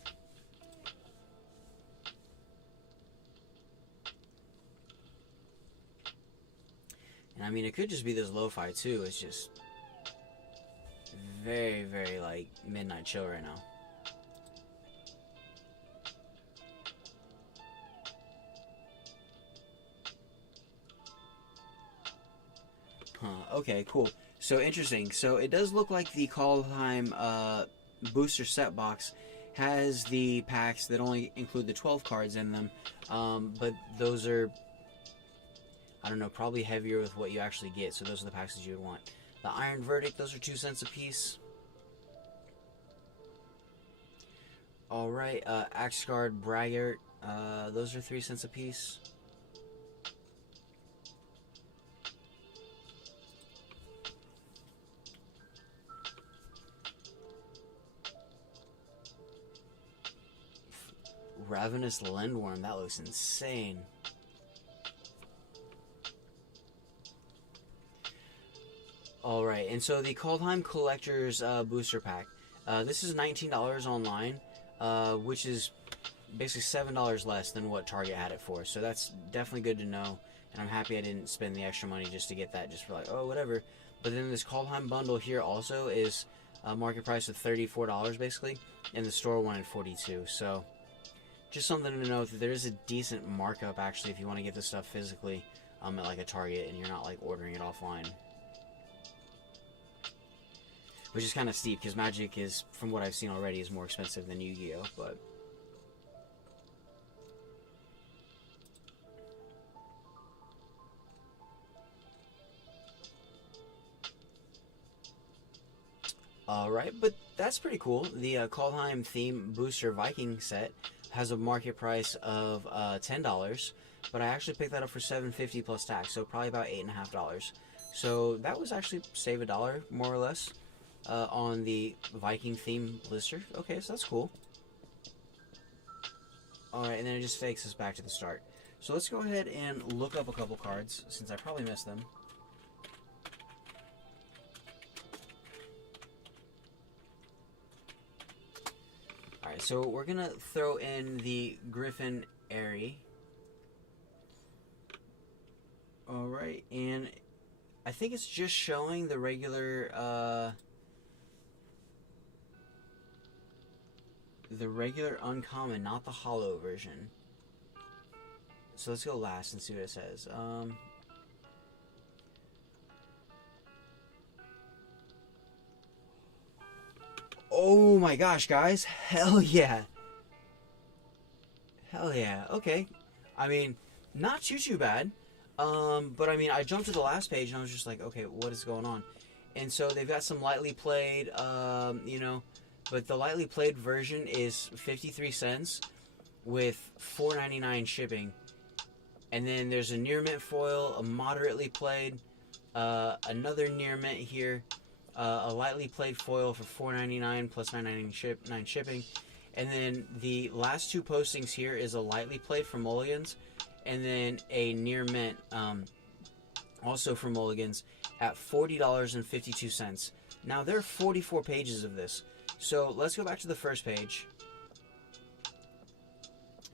And I mean, it could just be this lo-fi too. It's just very, very like midnight chill right now. Huh, okay, cool. So interesting. So it does look like the Kaldheim booster set box has the packs that only include the 12 cards in them. But those are, I don't know, probably heavier with what you actually get. So those are the packs that you would want. The Iron Verdict, those are 2 cents a piece. Alright, Axe Guard Braggart, those are 3 cents a piece. Ravenous Lindworm, that looks insane. Alright, and so the Kaldheim Collector's Booster Pack. This is $19 online, which is basically $7 less than what Target had it for. So that's definitely good to know. And I'm happy I didn't spend the extra money just to get that, just for like, oh, whatever. But then this Kaldheim bundle here also is market price of $34 basically, and the store one at $42. So just something to know that there is a decent markup actually if you want to get this stuff physically at like a Target and you're not like ordering it offline. Which is kind of steep because Magic is, from what I've seen already, is more expensive than Yu-Gi-Oh! But alright, but that's pretty cool. The Kaldheim theme booster Viking set has a market price of $10, but I actually picked that up for $7.50 plus tax, so probably about $8.50. So that was actually save $1 more or less on the Viking theme blister. Okay, so that's cool. Alright, and then it just takes us back to the start. So let's go ahead and look up a couple cards since I probably missed them. Alright, so we're going to throw in the Griffin Airy. Alright, and I think it's just showing the regular uncommon, not the holo version. So let's go last and see what it says. Oh my gosh, guys. Hell yeah. Hell yeah. Okay. I mean, not too bad. But I mean, I jumped to the last page and I was just like, okay, what is going on? And so they've got some lightly played, you know, but the lightly played version is 53 cents with $4.99 shipping. And then there's a near mint foil, a moderately played, another near mint here, a lightly played foil for $4.99 plus $9.99 shipping. And then the last two postings here is a lightly played from Mulligan's, and then a near mint, also from Mulligan's, at $40.52. Now there are 44 pages of this, so let's go back to the first page.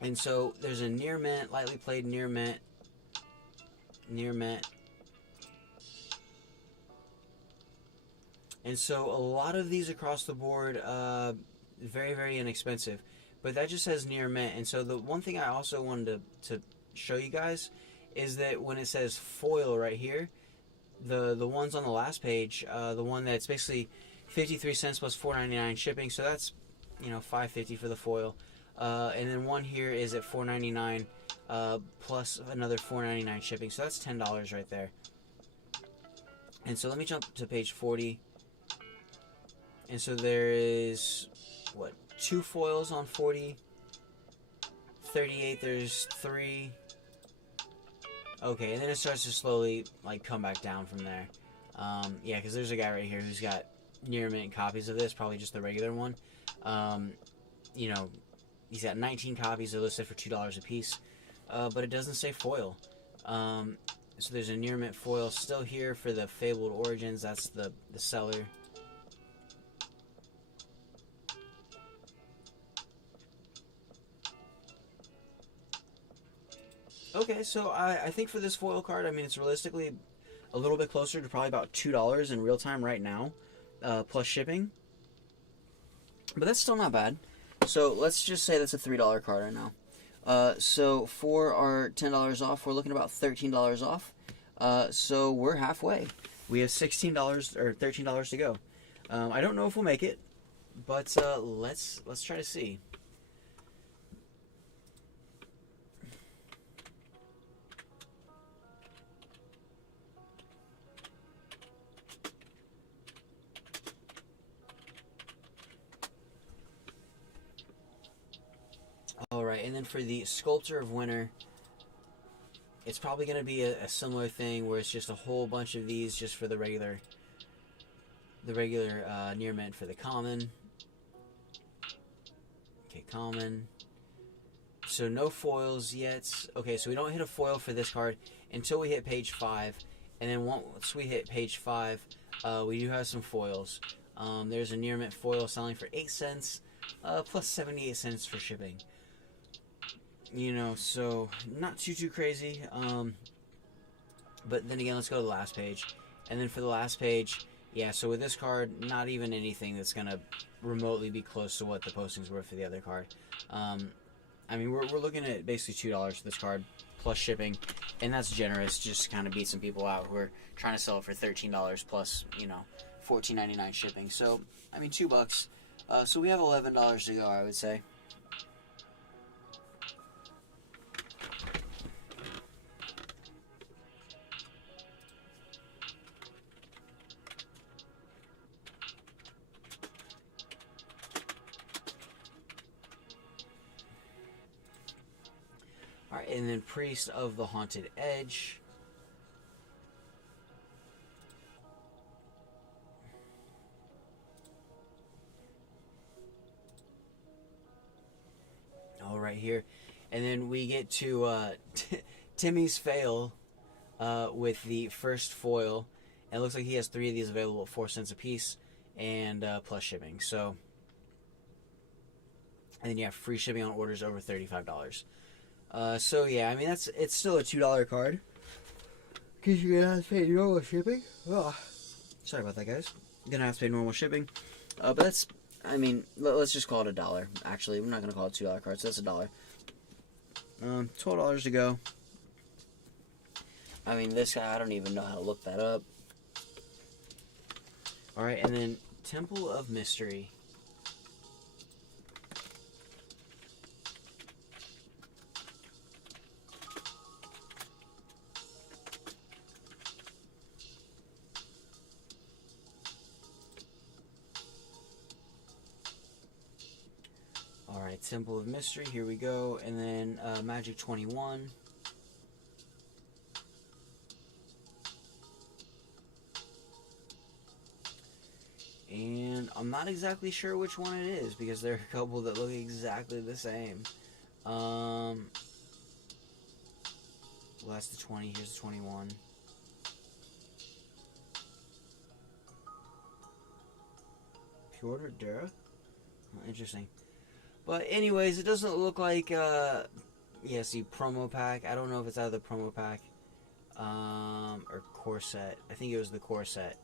And so there's a near mint, lightly played near mint, near mint. And so a lot of these across the board, very inexpensive. But that just says near mint. And so the one thing I also wanted to show you guys is that when it says foil right here, the ones on the last page, the one that's basically 53 cents plus $4.99 shipping, so that's, you know, $5.50 for the foil. And then one here is at $4.99 plus another $4.99 shipping, so that's $10 right there. And so let me jump to page 40. And so there is, what, 2 foils on 40. 38, there's 3. Okay, and then it starts to slowly, like, come back down from there. Yeah, because there's a guy right here who's got near mint copies of this, probably just the regular one. You know, he's got 19 copies. They're listed for $2 a piece, but it doesn't say foil. So there's a near mint foil still here for the Fabled Origins. That's the seller. Okay, so I think for this foil card, I mean, it's realistically a little bit closer to probably about $2 in real time right now, plus shipping. But that's still not bad. So let's just say that's a $3 card right now. So for our $10 off, we're looking at about $13 off. So we're halfway. We have $16 or $13 to go. I don't know if we'll make it, but let's try to see. Alright, and then for the Sculptor of Winter, it's probably going to be a similar thing where it's just a whole bunch of these just for the regular near mint for the common. Okay, common. So no foils yet. Okay, so we don't hit a foil for this card until we hit page 5. And then once we hit page 5, we do have some foils. There's a near mint foil selling for 8 cents, plus 78 cents for shipping. You know, so not too crazy. But then again, let's go to the last page. And then for the last page, yeah, so with this card, not even anything that's going to remotely be close to what the postings were for the other card. I mean, we're looking at basically $2 for this card, plus shipping. And that's generous, just to kind of beat some people out who are trying to sell it for $13 plus, you know, $14.99 shipping. So, I mean, $2. So we have $11 to go, I would say. Alright, and then Priest of the Haunted Edge. All right here. And then we get to Timmy's Fail with the first foil. And it looks like he has 3 of these available at 4 cents a piece and plus shipping. So, and then you have free shipping on orders over $35. So yeah, I mean it's still a $2 card because you're gonna have to pay normal shipping. Ugh. Sorry about that, guys. You're gonna have to pay normal shipping. But that's, I mean, let's just call it $1. Actually, we're not gonna call it $2 cards. So that's $1. $12 to go. I mean, this guy, I don't even know how to look that up. Alright, and then Temple of Mystery. Alright, Temple of Mystery, here we go. And then Magic 21. And I'm not exactly sure which one it is because there are a couple that look exactly the same. Well, that's the 20. Here's the 21. Pure Dura? Oh, interesting. But anyways, it doesn't look like, yeah, see, promo pack. I don't know if it's out of the promo pack. Or core set. I think it was the core set.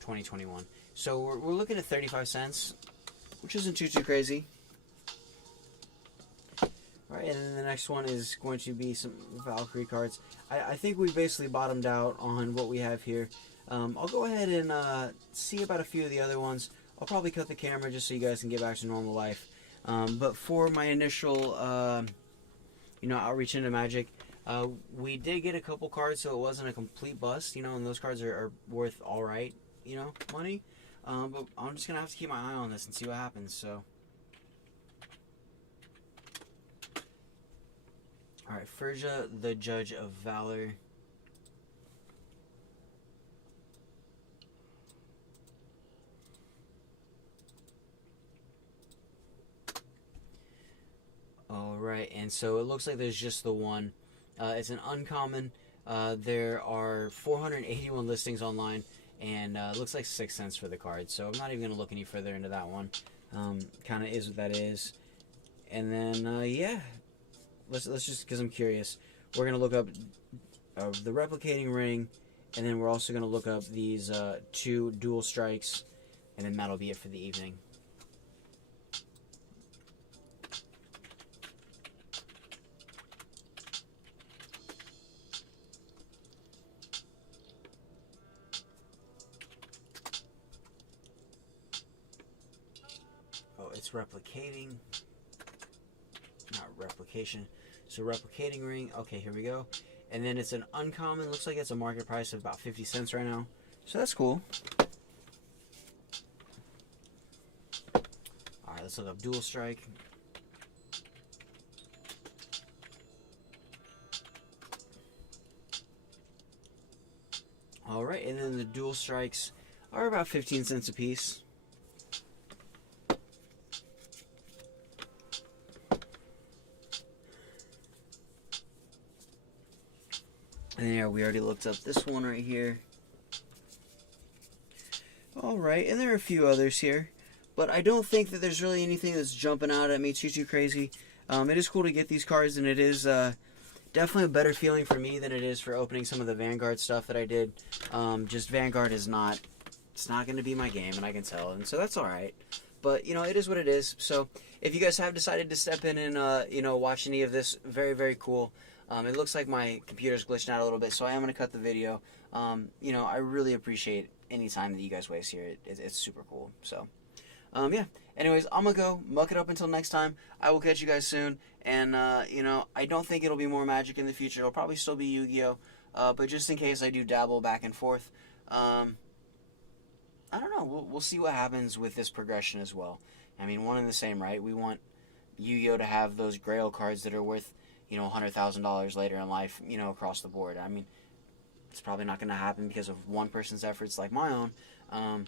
2021. So we're looking at 35 cents, which isn't too crazy. Alright, and then the next one is going to be some Valkyrie cards. I think we basically bottomed out on what we have here. I'll go ahead and see about a few of the other ones. I'll probably cut the camera just so you guys can get back to normal life. But for my initial, outreach into Magic, we did get a couple cards, so it wasn't a complete bust, and those cards are worth alright, money. But I'm just going to have to keep my eye on this and see what happens, so. Alright, Frisia, the Judge of Valor. Alright, and so it looks like there's just the one. It's an uncommon. There are 481 listings online, and it looks like 6 cents for the card. So I'm not even going to look any further into that one. Kind of is what that is. And then, yeah, let's just, because I'm curious, we're going to look up the replicating ring, and then we're also going to look up these 2 dual strikes, and then that'll be it for the evening. It's replicating, not replication. So replicating ring. Okay, here we go. And then it's an uncommon. Looks like it's a market price of about 50 cents right now. So that's cool. Alright, let's look up dual strike. Alright, and then the dual strikes are about 15 cents a piece. And yeah, we already looked up this one right here. Alright, and there are a few others here. But I don't think that there's really anything that's jumping out at me too crazy. It is cool to get these cards, and it is definitely a better feeling for me than it is for opening some of the Vanguard stuff that I did. Just Vanguard is not, it's not going to be my game, and I can tell. And so that's alright. But, it is what it is. So, if you guys have decided to step in and, watch any of this, very, very cool. It looks like my computer's glitching out a little bit, so I am going to cut the video. I really appreciate any time that you guys waste here. It's super cool. So, yeah. Anyways, I'm going to go muck it up until next time. I will catch you guys soon. And, I don't think it'll be more Magic in the future. It'll probably still be Yu-Gi-Oh! But just in case I do dabble back and forth, I don't know. We'll see what happens with this progression as well. I mean, one and the same, right? We want Yu-Gi-Oh! To have those Grail cards that are worth, $100,000 later in life, across the board. I mean, it's probably not going to happen because of one person's efforts like my own.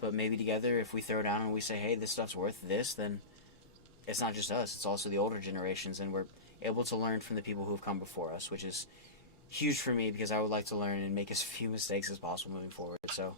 But maybe together, if we throw down and we say, hey, this stuff's worth this, then it's not just us. It's also the older generations, and we're able to learn from the people who've come before us, which is huge for me because I would like to learn and make as few mistakes as possible moving forward. So,